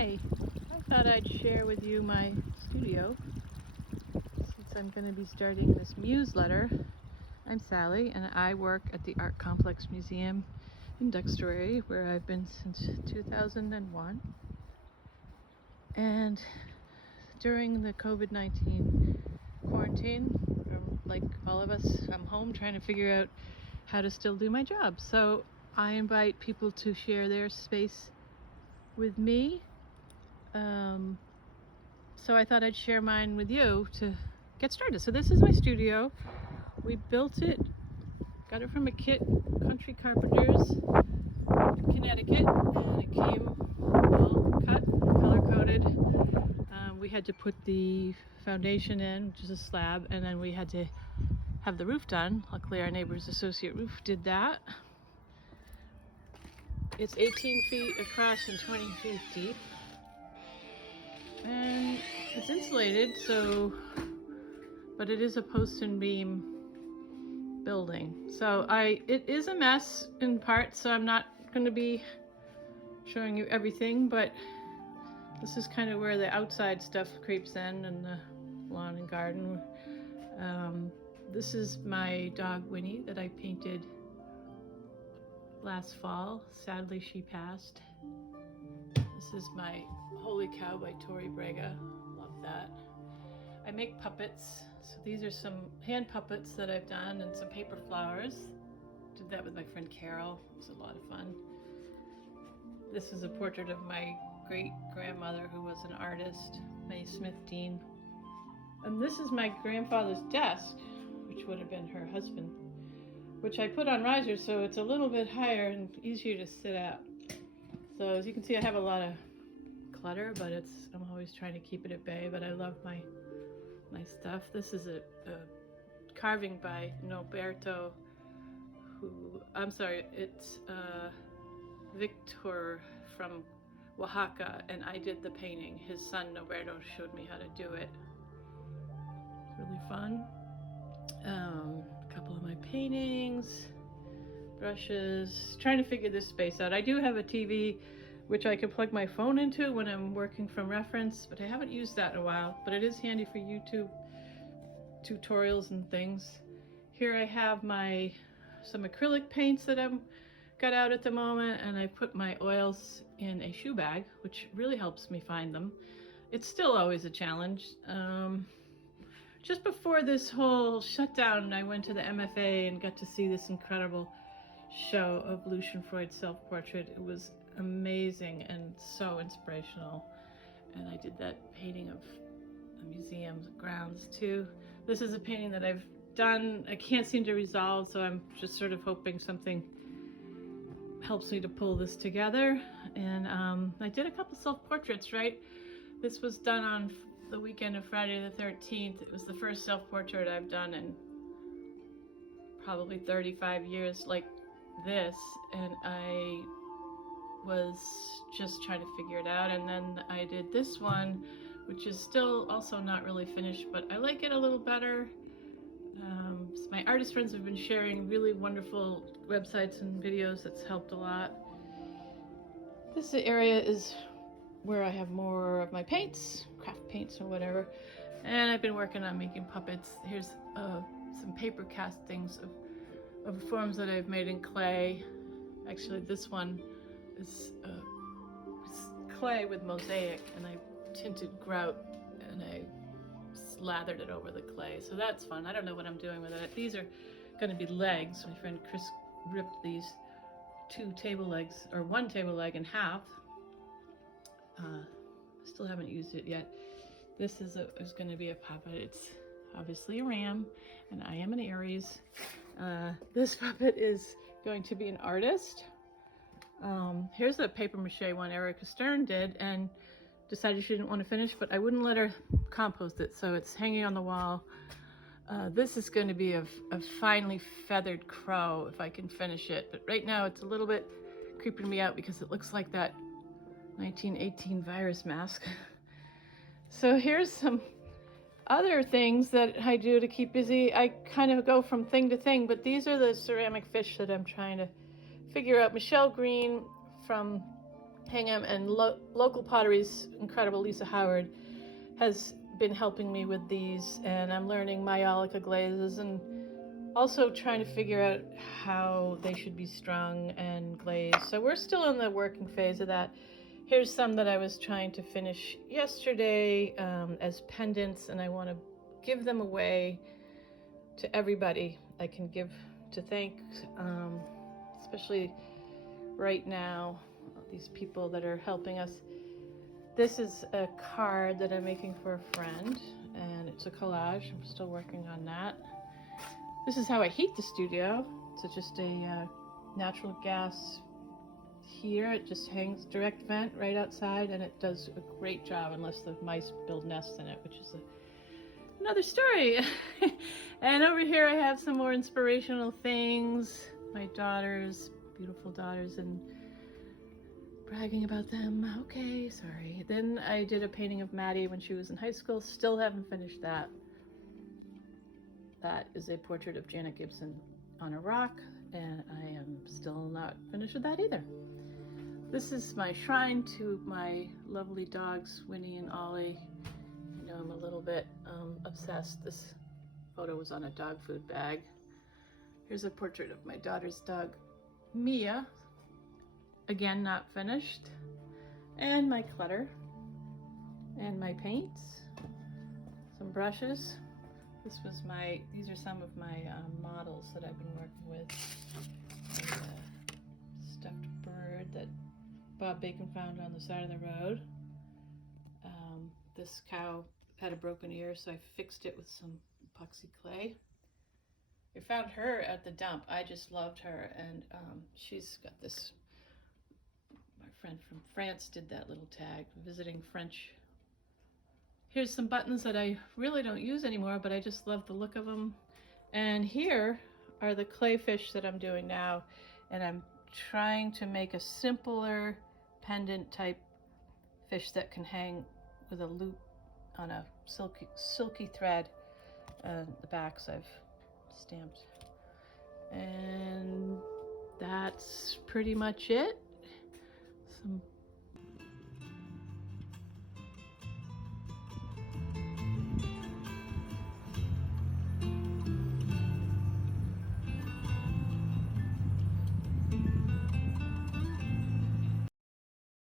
Hi, I thought I'd share with you my studio since I'm going to be starting this newsletter. I'm Sally and I work at the Art Complex Museum in Duxbury where I've been since 2001. And during the COVID-19 quarantine, like all of us, I'm home trying to figure out how to still do my job. So I invite people to share their space with me. So I thought I'd share mine with you to get started. So this is my studio. We built it, got it from a kit, Country Carpenters, Connecticut, and it came all cut, color-coded. We had to put the foundation in, which is a slab, and then we had to have the roof done. Luckily our neighbor's associate roof did that. It's 18 feet across and 20 feet deep. And it's insulated, but it is a post and beam building. So it is a mess in parts, so I'm not going to be showing you everything, but this is kind of where the outside stuff creeps in, and the lawn and garden. This is my dog Winnie that I painted last fall. Sadly, she passed. This is my Holy Cow by Tori Braga. Love that. I make puppets. So these are some hand puppets that I've done and some paper flowers. Did that with my friend Carol. It was a lot of fun. This is a portrait of my great-grandmother who was an artist, May Smith Dean. And this is my grandfather's desk, which would have been her husband, which I put on risers so it's a little bit higher and easier to sit at. So as you can see, I have a lot of clutter, but I'm always trying to keep it at bay, but I love my stuff. This is a carving by Noberto, it's Victor from Oaxaca, and I did the painting. His son Noberto showed me how to do it. It's really fun. A couple of my paintings, brushes, trying to figure this space out. I do have a TV which I can plug my phone into when I'm working from reference, but I haven't used that in a while, but it is handy for YouTube tutorials and things. Here I have some acrylic paints that I've got out at the moment, and I put my oils in a shoe bag, which really helps me find them. It's still always a challenge. Just before this whole shutdown, I went to the MFA and got to see this incredible show of Lucian Freud's self-portrait. It was amazing and so inspirational. And I did that painting of the museum's grounds too. This is a painting that I've done. I can't seem to resolve, so I'm just sort of hoping something helps me to pull this together. And I did a couple self-portraits, right? This was done on the weekend of Friday the 13th. It was the first self-portrait I've done in probably 35 years like this, and I was just trying to figure it out. And then I did this one, which is still also not really finished, but I like it a little better. My artist friends have been sharing really wonderful websites and videos. That's helped a lot. This area is where I have more of my paints, craft paints or whatever, and I've been working on making puppets. Here's some paper castings of forms that I've made in clay. Actually, this one is clay with mosaic, and I tinted grout and I slathered it over the clay. So that's fun. I don't know what I'm doing with it. These are going to be legs. My friend Chris ripped these two table legs, or one table leg, in half. Still haven't used it yet. This is going to be a puppet. It's obviously a ram, and I am an Aries. This puppet is going to be an artist. Here's a paper mache one Erica Stern did and decided she didn't want to finish, but I wouldn't let her compost it, so it's hanging on the wall. This is going to be a finely feathered crow if I can finish it, but right now it's a little bit creeping me out because it looks like that 1918 virus mask. So here's some other things that I do to keep busy. I kind of go from thing to thing, but these are the ceramic fish that I'm trying to figure out. Michelle Green from hang 'em, and local pottery's incredible Lisa Howard has been helping me with these, and I'm learning Mayolica glazes and also trying to figure out how they should be strung and glazed. So we're still in the working phase of that. Here's some that I was trying to finish yesterday as pendants, and I want to give them away to everybody I can give to thank, especially right now, these people that are helping us. This is a card that I'm making for a friend, and it's a collage. I'm still working on that. This is how I heat the studio. It's just a natural gas heater. It just hangs direct vent right outside, and it does a great job unless the mice build nests in it, which is another story. And over here I have some more inspirational things. My daughters, beautiful daughters, and bragging about them. Okay, sorry. Then I did a painting of Maddie when she was in high school. Still haven't finished that. That is a portrait of Janet Gibson on a rock, and I am still not finished with that either. This is my shrine to my lovely dogs, Winnie and Ollie. You know, I'm a little bit obsessed. This photo was on a dog food bag. Here's a portrait of my daughter's dog, Mia. Again, not finished. And my clutter. And my paints. Some brushes. These are some of my models that I've been working with. A stuffed bird that Bob Bacon found on the side of the road. This cow had a broken ear, so I fixed it with some epoxy clay. I found her at the dump. I just loved her, and she's got this. My friend from France did that little tag, visiting French. Here's some buttons that I really don't use anymore, but I just love the look of them. And here are the clay fish that I'm doing now, and I'm trying to make a simpler pendant type fish that can hang with a loop on a silky thread. The backs I've stamped. And that's pretty much it. Some